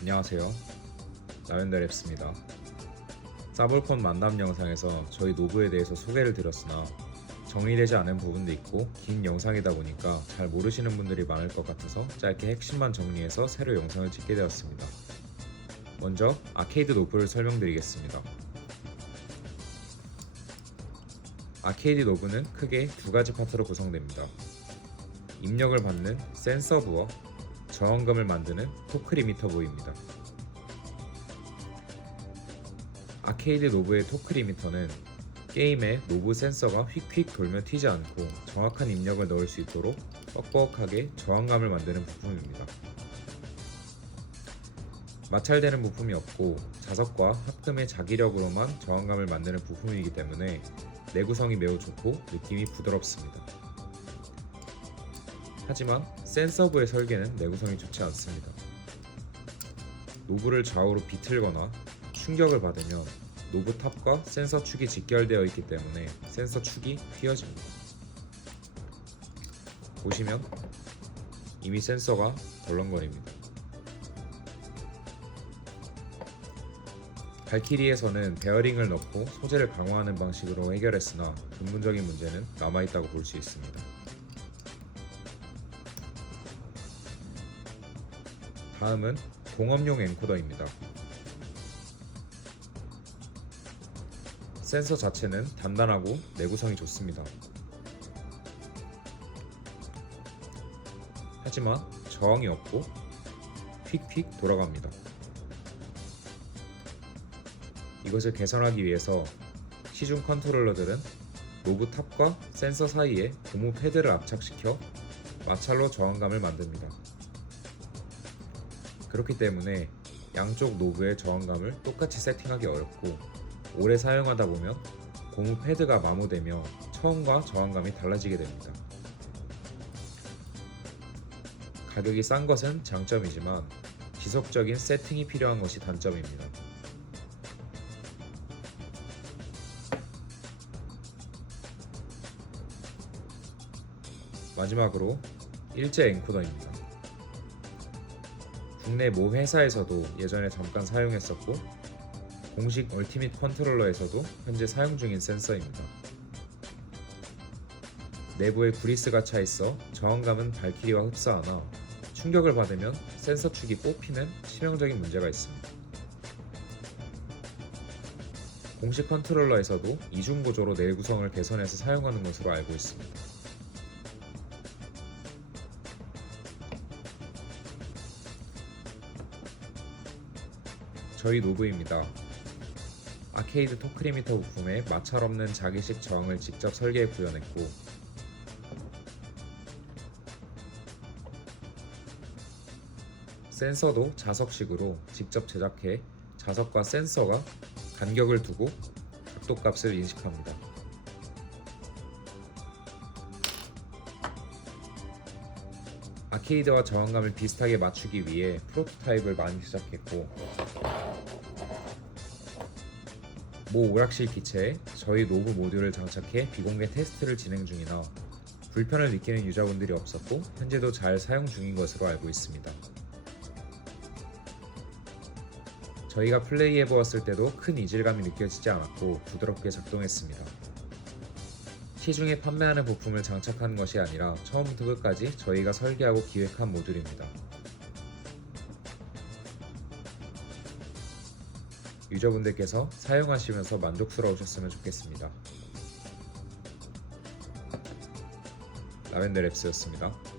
안녕하세요. 라벤더랩스입니다. 사볼콘 만남 영상에서 저희 노브에 대해서 소개를 드렸으나 정리되지 않은 부분도 있고 긴 영상이다 보니까 잘 모르시는 분들이 많을 것 같아서 짧게 핵심만 정리해서 새로 영상을 찍게 되었습니다. 먼저 아케이드 노브를 설명드리겠습니다. 아케이드 노브는 크게 두 가지 파트로 구성됩니다. 입력을 받는 센서부와 저항감을 만드는 토크 리미터부입니다. 아케이드 노브의 토크 리미터는 게임의 노브 센서가 휙휙 돌며 튀지 않고 정확한 입력을 넣을 수 있도록 뻑뻑하게 저항감을 만드는 부품입니다. 마찰되는 부품이 없고 자석과 합금의 자기력으로만 저항감을 만드는 부품이기 때문에 내구성이 매우 좋고 느낌이 부드럽습니다. 하지만 센서부의 설계는 내구성이 좋지 않습니다. 노브를 좌우로 비틀거나 충격을 받으면 노브 탑과 센서 축이 직결되어 있기 때문에 센서 축이 휘어집니다. 보시면 이미 센서가 덜렁거립니다. 발키리에서는 베어링을 넣고 소재를 강화하는 방식으로 해결했으나 근본적인 문제는 남아있다고 볼 수 있습니다. 다음은 동업용 엔코더입니다. 센서 자체는 단단하고 내구성이 좋습니다. 하지만 저항이 없고 휙휙 돌아갑니다. 이것을 개선하기 위해서 시중 컨트롤러들은 노브 탑과 센서 사이에 고무 패드를 압착시켜 마찰로 저항감을 만듭니다. 그렇기 때문에 양쪽 노브의 저항감을 똑같이 세팅하기 어렵고 오래 사용하다 보면 고무 패드가 마모되며 처음과 저항감이 달라지게 됩니다. 가격이 싼 것은 장점이지만 지속적인 세팅이 필요한 것이 단점입니다. 마지막으로 일제 엔코더입니다. 국내 모 회사에서도 예전에 잠깐 사용했었고 공식 얼티밋 컨트롤러에서도 현재 사용 중인 센서입니다. 내부에 그리스가 차 있어 저항감은 발키리와 흡사하나 충격을 받으면 센서 축이 뽑히는 치명적인 문제가 있습니다. 공식 컨트롤러에서도 이중 구조로 내구성을 개선해서 사용하는 것으로 알고 있습니다. 저희 노브입니다. 아케이드 토크 리미터 부품에 마찰 없는 자기식 저항을 직접 설계해 구현했고 센서도 자석식으로 직접 제작해 자석과 센서가 간격을 두고 각도값을 인식합니다. 아케이드와 저항감을 비슷하게 맞추기 위해 프로토타입을 많이 시작했고 모 오락실 기체에 저희 노브 모듈을 장착해 비공개 테스트를 진행 중이나 불편을 느끼는 유저분들이 없었고 현재도 잘 사용 중인 것으로 알고 있습니다. 저희가 플레이해보았을 때도 큰 이질감이 느껴지지 않았고 부드럽게 작동했습니다. 시중에 판매하는 부품을 장착한 것이 아니라 처음부터 끝까지 저희가 설계하고 기획한 모듈입니다. 유저분들께서 사용하시면서 만족스러우셨으면 좋겠습니다. 라벤더랩스였습니다.